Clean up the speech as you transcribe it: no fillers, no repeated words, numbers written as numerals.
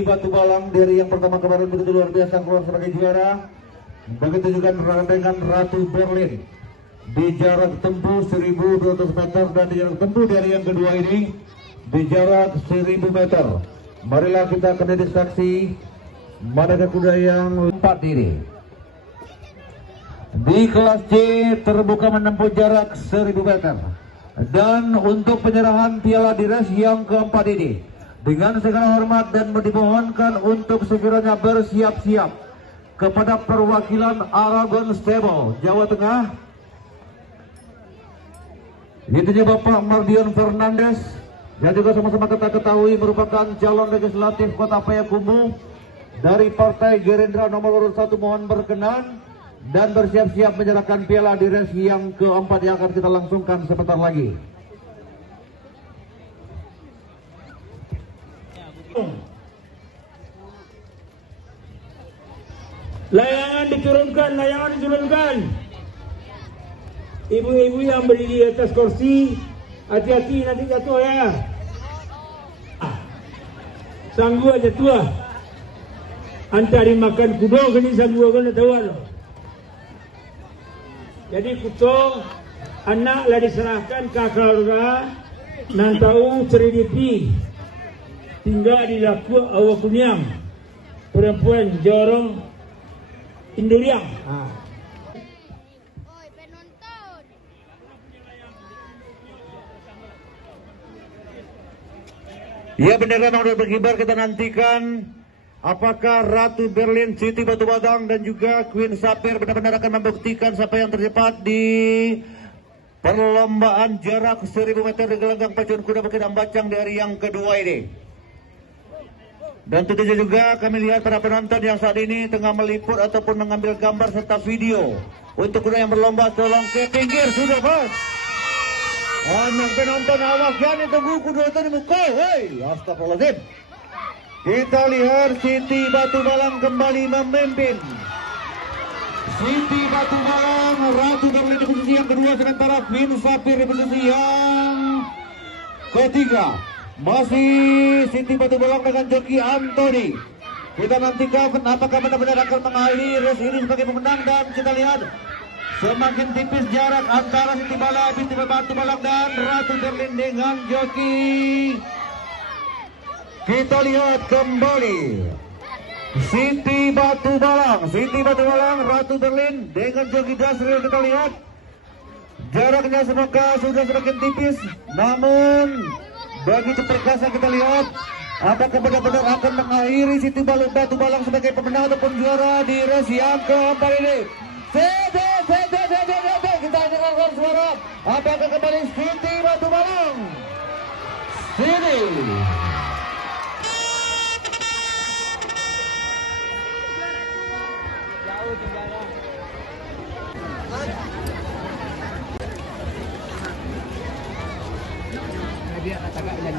Batu Balang dari yang pertama kemarin begitu luar biasa keluar sebagai juara. Begitu juga dengan Ratu Berlin di jarak tempuh 1.200 meter dan di jarak tempuh dari yang kedua ini di jarak 1.000 meter. Marilah kita akan saksi manakah kuda yang empat ini. Di kelas C terbuka menempuh jarak 1.000 meter. Dan untuk penyerahan piala di race yang keempat ini, dengan segala hormat dan dimohonkan untuk segera bersiap-siap kepada perwakilan Aragon Stable Jawa Tengah, yaitu Bapak Mardion Fernandes, yang juga sama-sama kita ketahui merupakan calon legislatif Kota Payakumbuh dari Partai Gerindra nomor urut 1. Mohon berkenan dan bersiap-siap menyerahkan piala di race yang keempat yang akan kita langsungkan sebentar lagi. Layangan diturunkan. Ibu-ibu yang berdiri di atas kursi, hati-hati nanti jatuh ya. Sanggu aja tua. Antari makan kudo gini sanggu akan tahu. Jadi kuto anak lah diserahkan ke keluarga nan tahu cerdipi tinggal di laku awak kunyang perempuan jorong Induriang. Ya, bendera yang sudah berkibar kita nantikan. Apakah Ratu Berlin, Siti Batu Balang dan juga Queen Sapphire benar-benar akan membuktikan siapa yang tercepat di perlombaan jarak 1.000 meter di gelanggang pacuan kuda Bukit Ambacang di hari yang kedua ini. Dan tentunya juga kami lihat para penonton yang saat ini tengah meliput ataupun mengambil gambar serta video untuk kuda yang berlomba. Tolong ke pinggir sudah, Bos. Anak penonton awas, jangan tunggu kuda itu di muka. Hei, astagfirullahaladzim. Kita lihat Siti Batu Balang kembali memimpin. Siti Batu Balang, Ratu Berlin di posisi yang kedua, sementara Queen Sapphire di posisi yang ketiga. Masih Siti Batu Balang dengan joki Anthony. Kita nantikan apakah benar-benar akan mengakhiri race ini sebagai pemenang, dan kita lihat semakin tipis jarak antara Siti Batu Balang dan Ratu Berlin dengan joki. Kita lihat kembali Siti Batu Balang, Ratu Berlin dengan joki Dasril. Kita lihat jaraknya semoga sudah semakin tipis, namun begitu perkasa. Kita lihat apakah benar-benar akan mengakhiri Siti Batu Balang sebagai pemenang ataupun juara di race yang keempat ini. Kita dengarkan suara. Apakah kembali Siti Batu Balang? Sini. Dia agak yang